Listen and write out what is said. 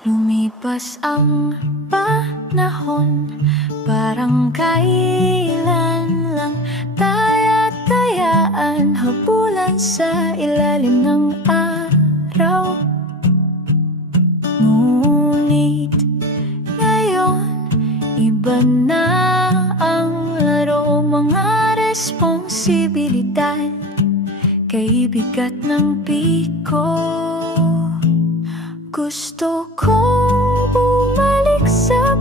Lumipas ang panahon, parang kailan lang taya-tayaan, habulan sa ilalim ng araw. Ngunit ngayon, iba na ang laro, mga responsibilidad, kay bigat ng piko. Gusto kong bumalik sa